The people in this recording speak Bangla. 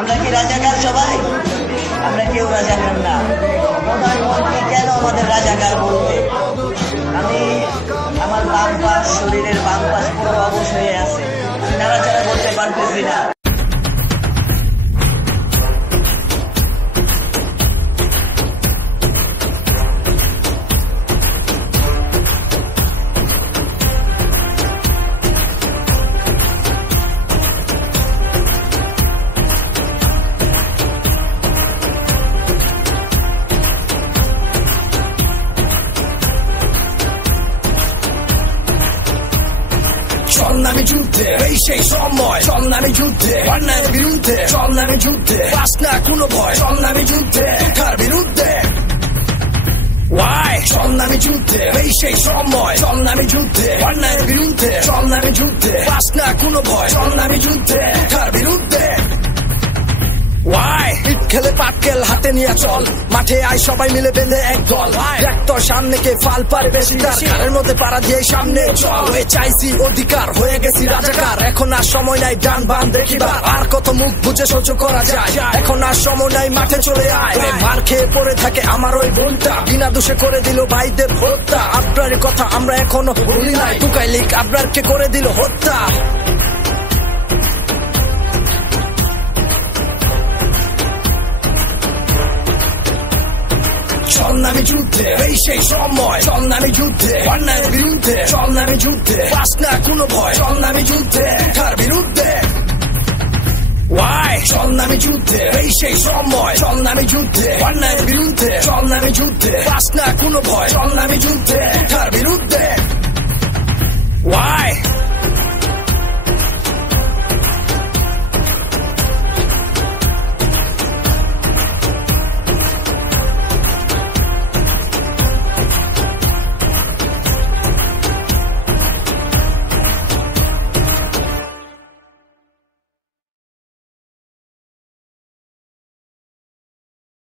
আমরা কি রাজাকার সবাই? আমরা কেউ রাজাকার না। প্রধানমন্ত্রী কেন আমাদের রাজাকার বলবে? আমি আমার বাম পাশ, শরীরের বাম পাশ পুরো অবশ হয়ে আছে, নাড়াচাড়া করতে পারতেছি না। চল নামে যুদ্ধে, এই সেই সময়। চল নামে যুদ্ধে, অন্যায়ের বিরুদ্ধে। চল নামে যুদ্ধে, পাস না কোনো ভয়। চল নামে যুদ্ধে, তার বিরুদ্ধে। ওয়াই চল নামে যুদ্ধে, এই সেই সময়। চল নামে যুদ্ধে, অন্যায়ের বিরুদ্ধে। চল নামে যুদ্ধে, পাস না কোনো ভয়। চল নামে যুদ্ধে, তার বিরুদ্ধে। ওয়াই ইট খেলে পাটকেল হাতে নিয়ে চল, মাঠে আয় সবাই মিলে বেঁধে এক দল। দেখ তোর সামনে কে ফাল পারে বেশি, তার ঘরের মধ্যে পাড়া দিয়ে সামনে চল। হয়ে চাইছি অধিকার, হয়ে গেছি রাজাকার। এখন আর সময় নাই ডান বাম দেখিবার, আর কত মুখ বুঝে সহ্য করা যায়। এখন আর সময় নাই, মাঠে চলে আয়। মার খেয়ে পড়ে থাকে আমার ওই বোনটা, বিনা দোষে করে দিল ভাইদের হত্যা। আবরারের কথা আমরা এখনো ভুলি নাই, টুকাই লিক আবরারকে করে দিল হত্যা। চল নামে যুদ্ধে, এই সেই সময়। চল নামে যুদ্ধে, অন্যায়ের বিরুদ্ধে। চল নামে যুদ্ধে, পাস না কোনো ভয়। চল নামে যুদ্ধে, তার বিরুদ্ধে। ওয়াই চল নামে যুদ্ধে, এই সেই সময়। চল নামে যুদ্ধে, অন্যায়ের বিরুদ্ধে। চল নামে যুদ্ধে, পাস না কোনো ভয়। চল নামে যুদ্ধে, তার বিরুদ্ধে। ওয়াই